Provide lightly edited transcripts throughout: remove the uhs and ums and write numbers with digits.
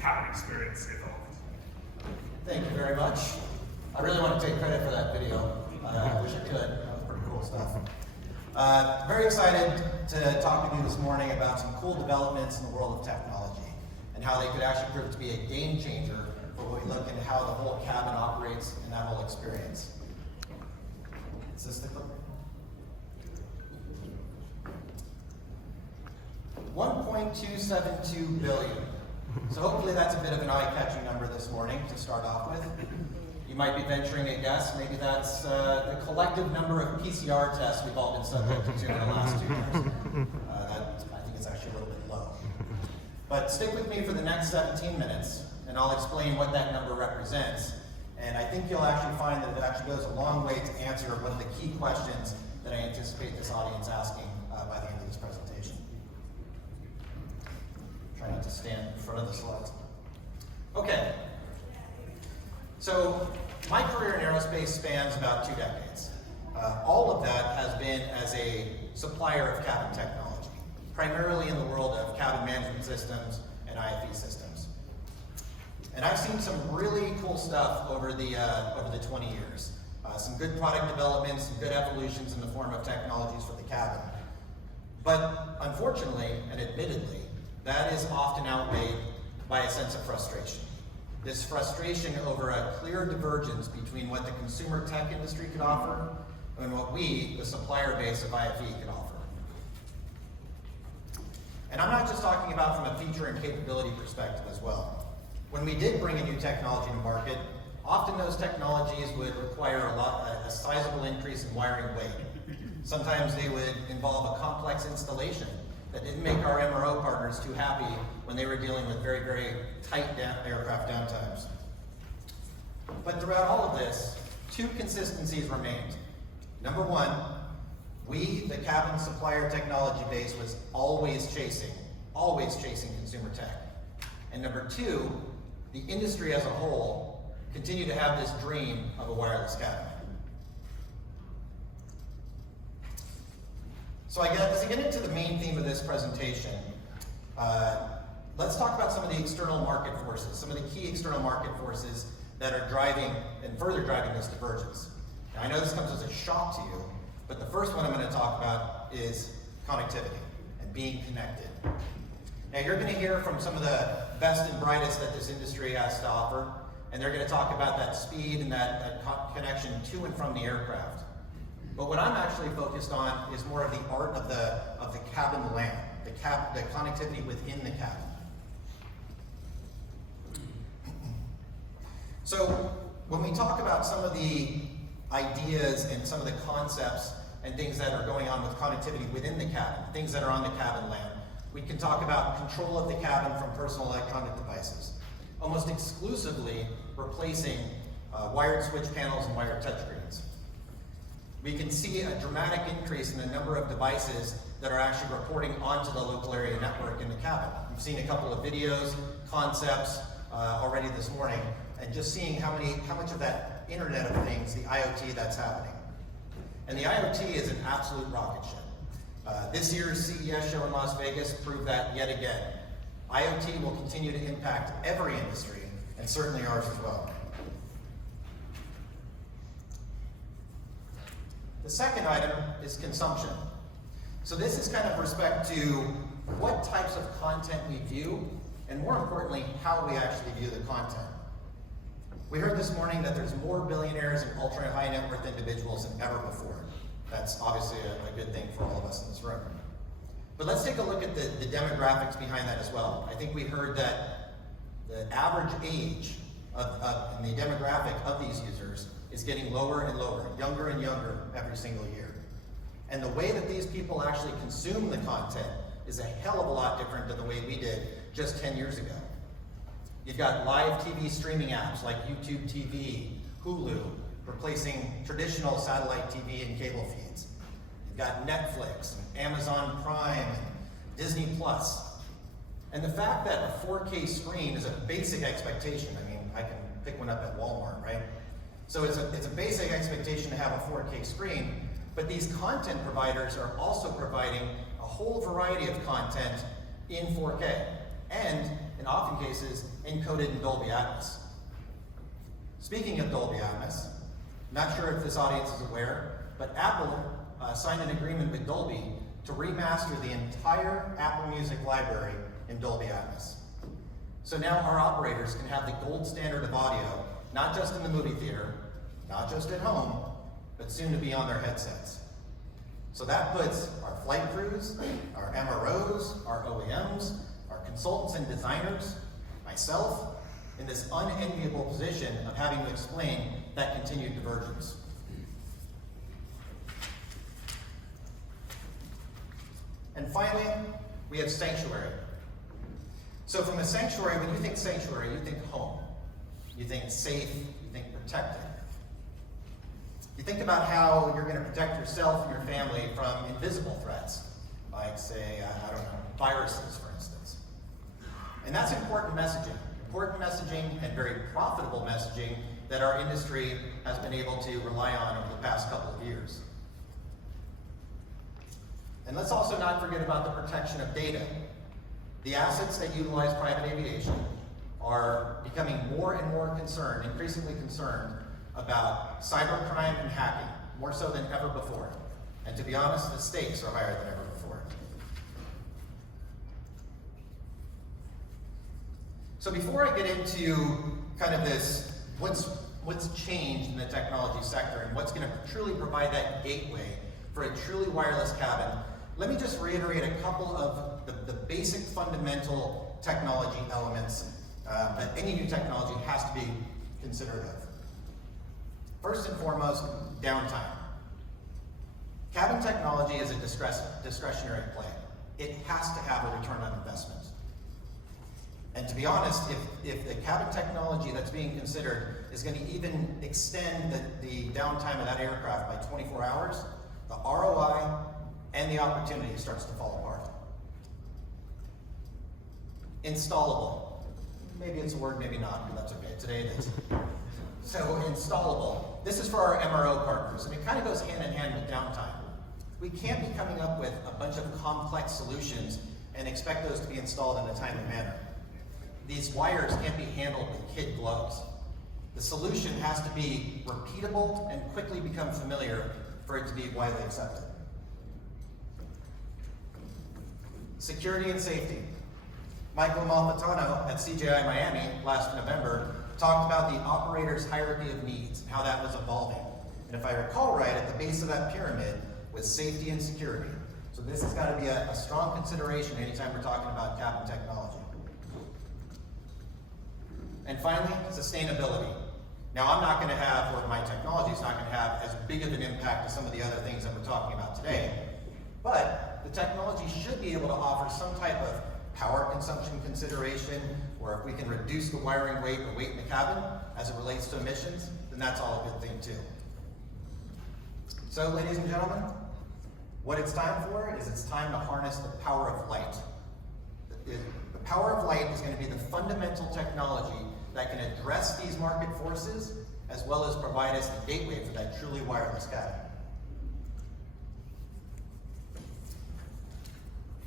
cabin experience evolved? Thank you very much. I really want to take credit for that video. I wish I could. That was pretty cool stuff. Very excited to talk with you this morning about some cool developments in the world of technology and how they could actually prove to be a game changer for when we look into how the whole cabin operates and that whole experience. Is this the clip? 1.272 billion. So hopefully that's a bit of an eye-catching number this morning to start off with. You might be venturing a guess, maybe that's the collective number of PCR tests we've all been subject to in the last 2 years. I think it's actually a little bit low. But stick with me for the next 17 minutes, and I'll explain what that number represents. And I think you'll actually find that it actually goes a long way to answer one of the key questions that I anticipate this audience asking by the end of this presentation. Try not to stand in front of the slides. Okay. So my career in aerospace spans about 2 decades. All of that has been as a supplier of cabin technology, primarily in the world of cabin management systems and IFE systems. And I've seen some really cool stuff over the 20 years. Some good product developments, some good evolutions in the form of technologies for the cabin. But unfortunately, and admittedly, that is often outweighed by a sense of frustration. This frustration over a clear divergence between what the consumer tech industry could offer and what we, the supplier base of IFE, could offer. And I'm not just talking about from a feature and capability perspective as well. When we did bring a new technology to market, often those technologies would require a sizable increase in wiring weight. Sometimes they would involve a complex installation that didn't make our MRO partners too happy when they were dealing with very, very tight aircraft downtimes. But throughout all of this, 2 consistencies remained. Number 1, we, the cabin supplier technology base, was always chasing consumer tech. And number 2, the industry as a whole continued to have this dream of a wireless cabin. So as I get into the main theme of this presentation, let's talk about some of the external market forces, some of the key external market forces that are driving and further driving this divergence. Now I know this comes as a shock to you, but the first one I'm going to talk about is connectivity and being connected. Now you're going to hear from some of the best and brightest that this industry has to offer, and they're going to talk about that speed and that connection to and from the aircraft. But what I'm actually focused on is more of the art of the cabin LAN, the connectivity within the cabin. So when we talk about some of the ideas and some of the concepts and things that are going on with connectivity within the cabin, things that are on the cabin LAN, we can talk about control of the cabin from personal electronic devices, almost exclusively replacing wired switch panels and wired touchscreens. We can see a dramatic increase in the number of devices that are actually reporting onto the local area network in the cabin. We've seen a couple of videos, concepts already this morning, and just seeing how much of that Internet of Things, the IoT, that's happening. And the IoT is an absolute rocket ship. This year's CES show in Las Vegas proved that yet again. IoT will continue to impact every industry, and certainly ours as well. The second item is consumption. So this is kind of respect to what types of content we view, and more importantly, how we actually view the content. We heard this morning that there's more billionaires and ultra high net worth individuals than ever before. That's obviously a good thing for all of us in this room. But let's take a look at the demographics behind that as well. I think we heard that the average age and the demographic of these users is getting lower and lower, younger and younger every single year. And the way that these people actually consume the content is a hell of a lot different than the way we did just 10 years ago. You've got live TV streaming apps like YouTube TV, Hulu, replacing traditional satellite TV and cable feeds. You've got Netflix, and Amazon Prime, and Disney Plus. And the fact that a 4K screen is a basic expectation. I mean, I can pick one up at Walmart, right? So it's a basic expectation to have a 4K screen, but these content providers are also providing a whole variety of content in 4K. and in often cases, encoded in Dolby Atmos. Speaking of Dolby Atmos, not sure if this audience is aware, but Apple signed an agreement with Dolby to remaster the entire Apple Music library in Dolby Atmos. So now our operators can have the gold standard of audio, not just in the movie theater, not just at home, but soon to be on their headsets. So that puts our flight crews, our MROs, our OEMs, our consultants and designers, myself, in this unenviable position of having to explain that continued divergence. And finally, we have sanctuary. So from a sanctuary, when you think sanctuary, you think home. You think safe, you think protected. You think about how you're going to protect yourself and your family from invisible threats, like say, I don't know, viruses, for instance. And that's important messaging and very profitable messaging that our industry has been able to rely on over the past couple of years. And let's also not forget about the protection of data. The assets that utilize private aviation are becoming more and more concerned, increasingly concerned, about cybercrime and hacking, more so than ever before. And to be honest, the stakes are higher than ever before. So before I get into kind of this, what's changed in the technology sector and what's going to truly provide that gateway for a truly wireless cabin, let me just reiterate a couple of the basic fundamental technology elements that any new technology has to be considerate of. First and foremost, downtime. Cabin technology is a discretionary play. It has to have a return on investment. And to be honest, if the cabin technology that's being considered is going to even extend the downtime of that aircraft by 24 hours, the ROI and the opportunity starts to fall apart. Installable. Maybe it's a word, maybe not, but that's okay. Today it is. So installable. This is for our MRO partners, and it kind of goes hand in hand with downtime. We can't be coming up with a bunch of complex solutions and expect those to be installed in a timely manner. These wires can't be handled with kid gloves. The solution has to be repeatable and quickly become familiar for it to be widely accepted. Security and safety. Michael Malfitano at CJI Miami last November talked about the operator's hierarchy of needs and how that was evolving. And if I recall right, at the base of that pyramid was safety and security. So this has got to be a strong consideration anytime we're talking about cabin technology. And finally, sustainability. Now I'm not going to have, or my technology is not going to have as big of an impact as some of the other things that we're talking about today, but the technology should be able to offer some type of power consumption consideration, or if we can reduce the wiring weight or weight in the cabin as it relates to emissions, then that's all a good thing too. So ladies and gentlemen, what it's time for is it's time to harness the power of light. The power of light is going to be the fundamental technology that can address these market forces as well as provide us the gateway for that truly wireless cabin.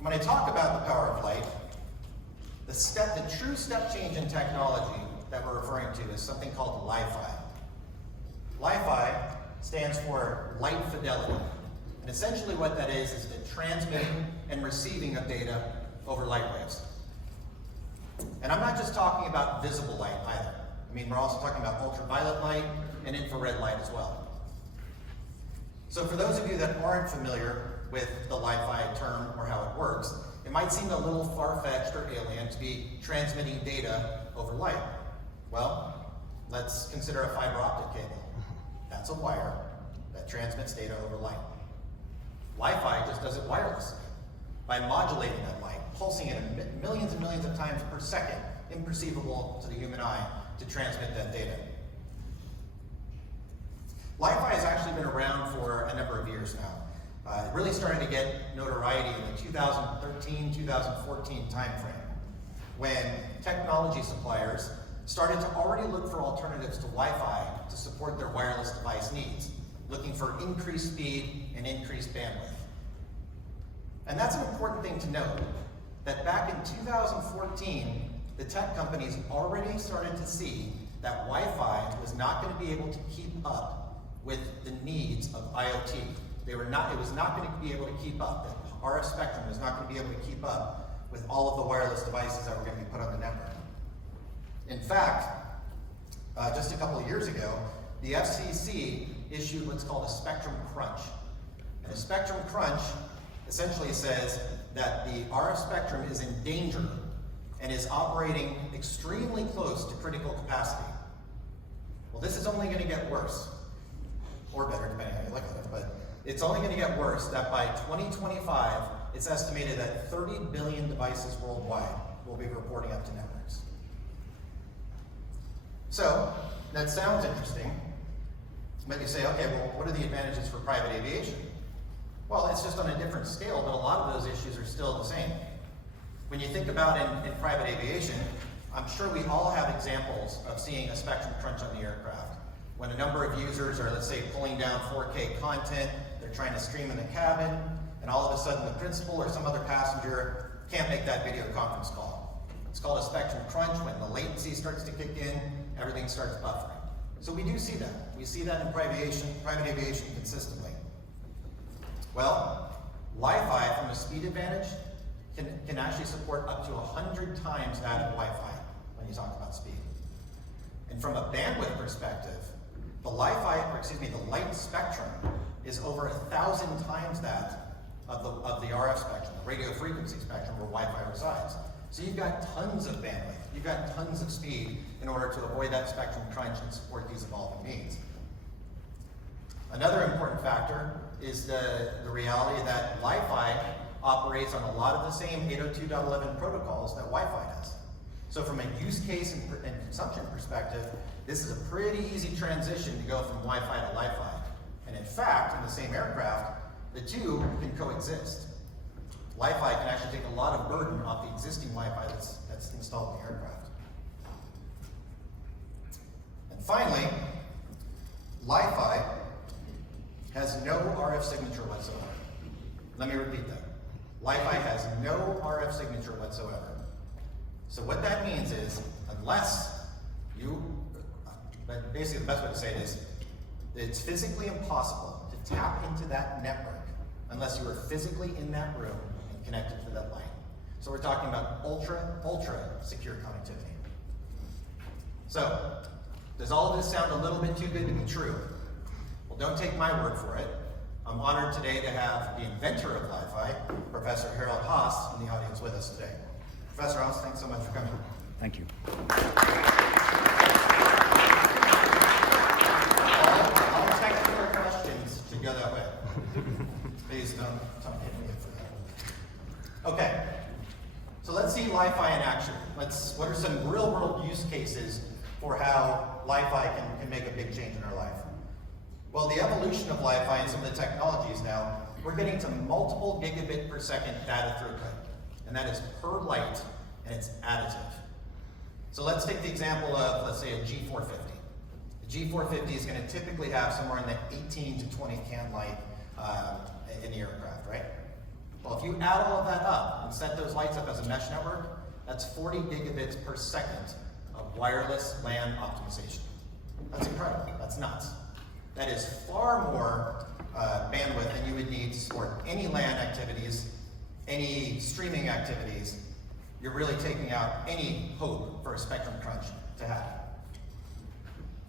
When I talk about the power of light, the true step change in technology that we're referring to is something called Li-Fi. Li-Fi stands for light fidelity. And essentially what that is the transmitting and receiving of data over light waves. And I'm not just talking about visible light either. I mean, we're also talking about ultraviolet light and infrared light as well. So for those of you that aren't familiar with the Li-Fi term or how it works, it might seem a little far-fetched or alien to be transmitting data over light. Well, let's consider a fiber optic cable. That's a wire that transmits data over light. Li-Fi just does it wirelessly by modulating that light, pulsing it millions and millions of times per second, imperceivable to the human eye, to transmit that data. Li-Fi has actually been around for a number of years now. It really started to get notoriety in the 2013-2014 timeframe, when technology suppliers started to already look for alternatives to Wi-Fi to support their wireless device needs, looking for increased speed and increased bandwidth. And that's an important thing to note. that back in 2014, the tech companies already started to see that Wi-Fi was not going to be able to keep up with the needs of IoT. It was not going to be able to keep up. The RF spectrum was not going to be able to keep up with all of the wireless devices that were going to be put on the network. In fact, just a couple of years ago, the FCC issued what's called a spectrum crunch. And a spectrum crunch essentially says that the RF spectrum is in danger and is operating extremely close to critical capacity. Well, this is only going to get worse, or better, depending on how you look at it, but it's only going to get worse that by 2025, it's estimated that 30 billion devices worldwide will be reporting up to networks. So, that sounds interesting, but you say, okay, well, what are the advantages for private aviation? Well, it's just on a different scale, but a lot of those issues are still the same. When you think about in private aviation, I'm sure we all have examples of seeing a spectrum crunch on the aircraft. When a number of users are, let's say, pulling down 4K content, they're trying to stream in the cabin, and all of a sudden the principal or some other passenger can't make that video conference call. It's called a spectrum crunch. When the latency starts to kick in, everything starts buffering. So we do see that. We see that in private aviation consistently. Well, Wi-Fi, from a speed advantage, can actually support up to 100 times that of Wi-Fi when you talk about speed. And from a bandwidth perspective, the light spectrum is over 1,000 times that of the RF spectrum, the radio frequency spectrum where Wi-Fi resides. So you've got tons of bandwidth, you've got tons of speed in order to avoid that spectrum crunch and support these evolving needs. Another important factor is the reality that Wi-Fi operates on a lot of the same 802.11 protocols that Wi-Fi does. So from a use case and consumption perspective, this is a pretty easy transition to go from Wi-Fi to Li-Fi. And in fact, in the same aircraft, the two can coexist. Wi-Fi can actually take a lot of burden off the existing Wi-Fi that's installed in the aircraft. And finally, Wi-Fi has no RF signature whatsoever. Let me repeat that. Wi-Fi has no RF signature whatsoever. So what that means is, basically the best way to say it is, it's physically impossible to tap into that network unless you are physically in that room and connected to that line. So we're talking about ultra secure connectivity. So, does all of this sound a little bit too good to be true? Well, don't take my word for it. I'm honored today to have the inventor of Wi-Fi, Professor Harold Haas, in the audience with us today. Professor Haas, thanks so much for coming. Thank you. All technical questions should go that way. Please don't hit me for that. Okay, so let's see Wi-Fi in action. What are some real-world use cases for how Wi-Fi can make a big change in our life? Well, the evolution of Wi-Fi and some of the technologies now, we're getting to multiple gigabit per second data throughput, and that is per light, and it's additive. So let's take the example of, let's say, a G450. The G450 is going to typically have somewhere in the 18 to 20 can light in the aircraft, right? Well, if you add all of that up and set those lights up as a mesh network, that's 40 gigabits per second of wireless LAN optimization. That's incredible. That's nuts. That is far more bandwidth than you would need to support any LAN activities, any streaming activities. You're really taking out any hope for a spectrum crunch to happen.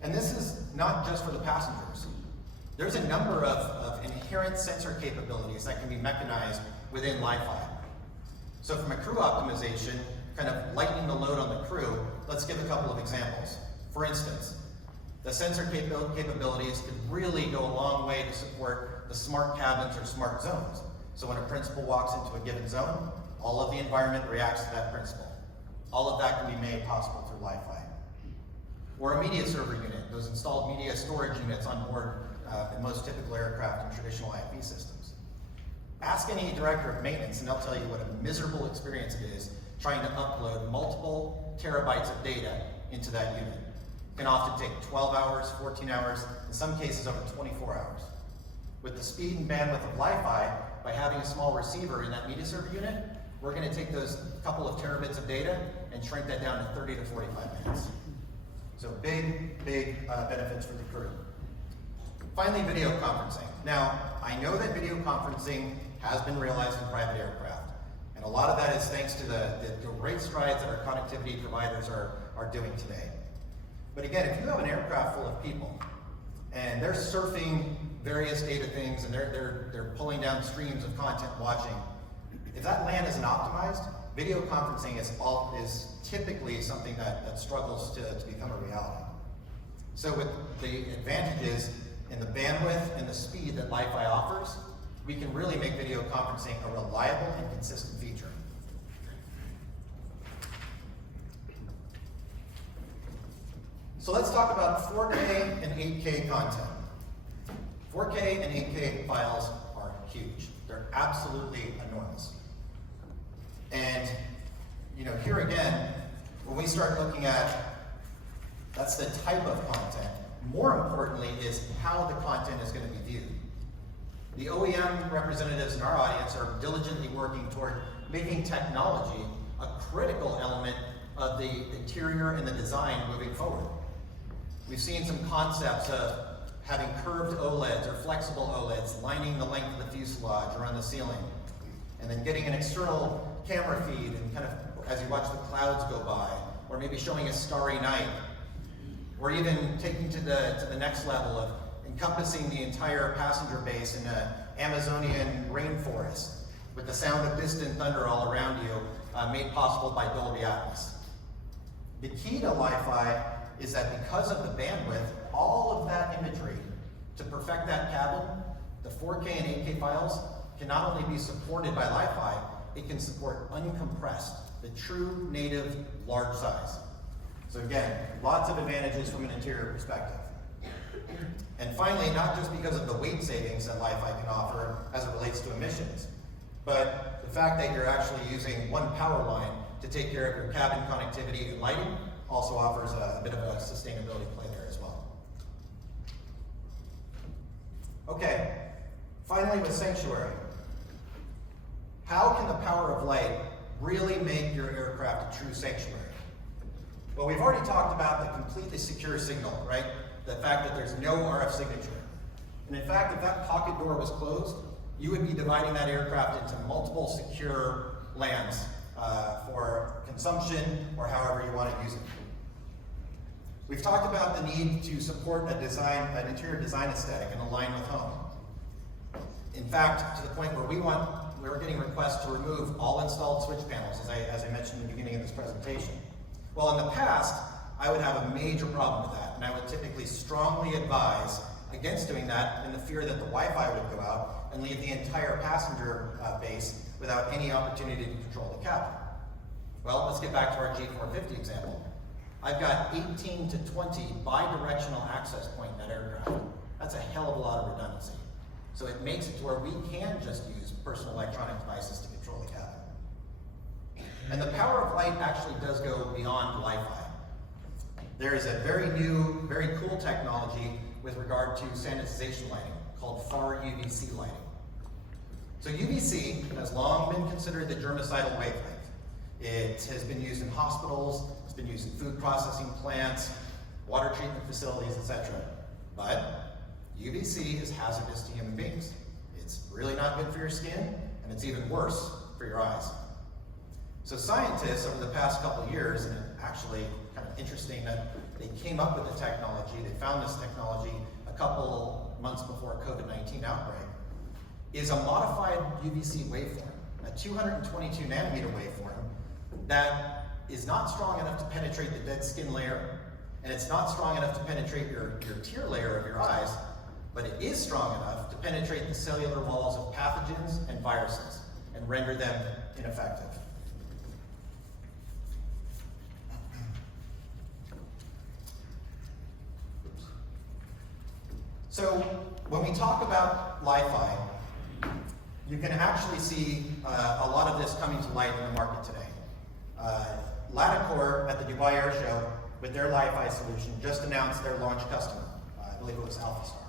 And this is not just for the passengers. There's a number of inherent sensor capabilities that can be mechanized within Wi-Fi. So from a crew optimization, kind of lightening the load on the crew, let's give a couple of examples. For instance, the sensor capabilities could really go a long way to support the smart cabins or smart zones. So when a principal walks into a given zone, all of the environment reacts to that principal. All of that can be made possible through Wi-Fi. Or a media server unit, those installed media storage units on board in most typical aircraft and traditional IFV systems. Ask any director of maintenance and they'll tell you what a miserable experience it is trying to upload multiple terabytes of data into that unit. It can often take 12 hours, 14 hours, in some cases over 24 hours. With the speed and bandwidth of Wi-Fi, by having a small receiver in that media server unit, we're going to take those couple of terabits of data and shrink that down to 30 to 45 minutes. So big benefits for the crew. Finally, video conferencing. Now, I know that video conferencing has been realized in private aircraft, and a lot of that is thanks to the great strides that our connectivity providers are doing today. But again, if you have an aircraft full of people, and they're surfing various data things, and they're pulling down streams of content watching, if that LAN isn't optimized, video conferencing is typically something that struggles to become a reality. So with the advantages in the bandwidth and the speed that Li-Fi offers, we can really make video conferencing a reliable and consistent feature. So let's talk about 4K and 8K content. 4K and 8K files are huge. They're absolutely enormous. And here again, when we start looking at, that's the type of content. More importantly is how the content is going to be viewed. The OEM representatives in our audience are diligently working toward making technology a critical element of the interior and the design moving forward. We've seen some concepts of having curved OLEDs or flexible OLEDs lining the length of the fuselage around the ceiling, and then getting an external camera feed and kind of as you watch the clouds go by, or maybe showing a starry night, or even taking to the next level of encompassing the entire passenger base in an Amazonian rainforest with the sound of distant thunder all around you, made possible by Dolby Atmos. The key to Li-Fi is that because of the bandwidth, all of that imagery, to perfect that cabin, the 4K and 8K files can not only be supported by Li-Fi, it can support uncompressed, the true native large size. So again, lots of advantages from an interior perspective. And finally, not just because of the weight savings that Li-Fi can offer as it relates to emissions, but the fact that you're actually using one power line to take care of your cabin connectivity and lighting also offers a bit of a sustainability play there as well. Okay, finally with Sanctuary. How can the power of light really make your aircraft a true sanctuary? Well, we've already talked about the completely secure signal, right? The fact that there's no RF signature. And in fact, if that pocket door was closed, you would be dividing that aircraft into multiple secure LANs for consumption or however you want to use it. We've talked about the need to support an interior design aesthetic and align with home. In fact, to the point where we're getting requests to remove all installed switch panels, as I mentioned in the beginning of this presentation. Well, in the past, I would have a major problem with that, and I would typically strongly advise against doing that in the fear that the Wi-Fi would go out and leave the entire passenger base without any opportunity to control the cabin. Well, let's get back to our G450 example. I've got 18 to 20 bi-directional access point in that aircraft. That's a hell of a lot of redundancy. So it makes it to where we can just use personal electronic devices to control the cabin. And the power of light actually does go beyond Li-Fi. There is a very new, very cool technology with regard to sanitization lighting called far UVC lighting. So UVC has long been considered the germicidal wavelength. It has been used in hospitals, it's been used in food processing plants, water treatment facilities, etc. But UVC is hazardous to human beings. It's really not good for your skin, and it's even worse for your eyes. So scientists over the past couple of years, and actually kind of interesting that they came up with the technology, they found this technology a couple months before COVID-19 outbreak, is a modified UVC waveform, a 222 nanometer waveform that is not strong enough to penetrate the dead skin layer, and it's not strong enough to penetrate your tear layer of your eyes, but it is strong enough to penetrate the cellular walls of pathogens and viruses and render them ineffective. So when we talk about Li-Fi, you can actually see a lot of this coming to light in the market today. Latticore at the Dubai Air Show with their Li-Fi solution just announced their launch customer. I believe it was AlphaStar.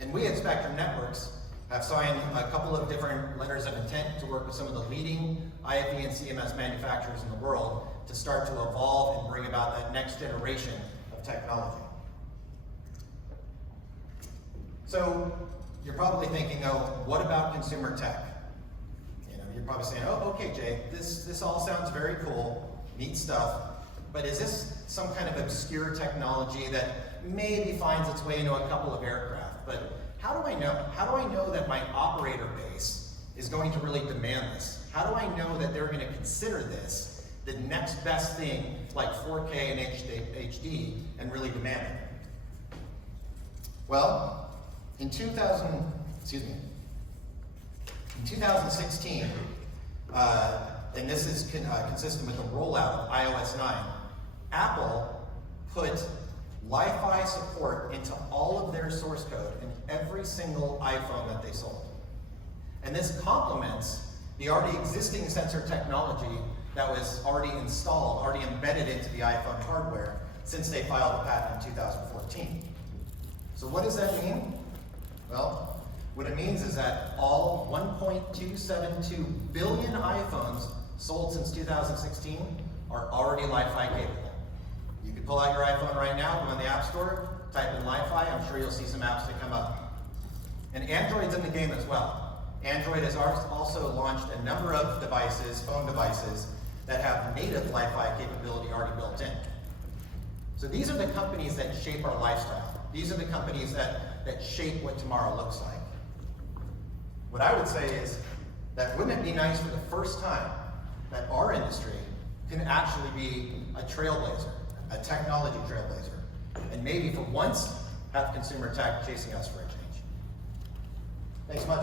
And we at Spectrum Networks have signed a couple of different letters of intent to work with some of the leading IFE and CMS manufacturers in the world to start to evolve and bring about that next generation of technology. So you're probably thinking, oh, what about consumer tech? You know, you're probably saying, oh, okay, Jay, this all sounds very cool, neat stuff, but is this some kind of obscure technology that maybe finds its way into a couple of aircraft? But how do I know? How do I know that my operator base is going to really demand this? How do I know that they're going to consider this the next best thing like 4K and HD and really demand it? Well, in 2016, and this is consistent with the rollout of iOS 9, Apple put Wi-Fi support into all of their source code in every single iPhone that they sold. And this complements the already existing sensor technology that was already installed, already embedded into the iPhone hardware since they filed a patent in 2014. So what does that mean? Well, what it means is that all 1.272 billion iPhones sold since 2016 are already Wi-Fi capable. You can pull out your iPhone right now, go in the App Store, type in Wi-Fi, I'm sure you'll see some apps that come up. And Android's in the game as well. Android has also launched a number of devices, phone devices, that have native Wi-Fi capability already built in. So these are the companies that shape our lifestyle. These are the companies that shape what tomorrow looks like. What I would say is that wouldn't it be nice for the first time that our industry can actually be a trailblazer, a technology trailblazer, and maybe for once have consumer tech chasing us for a change. Thanks so much.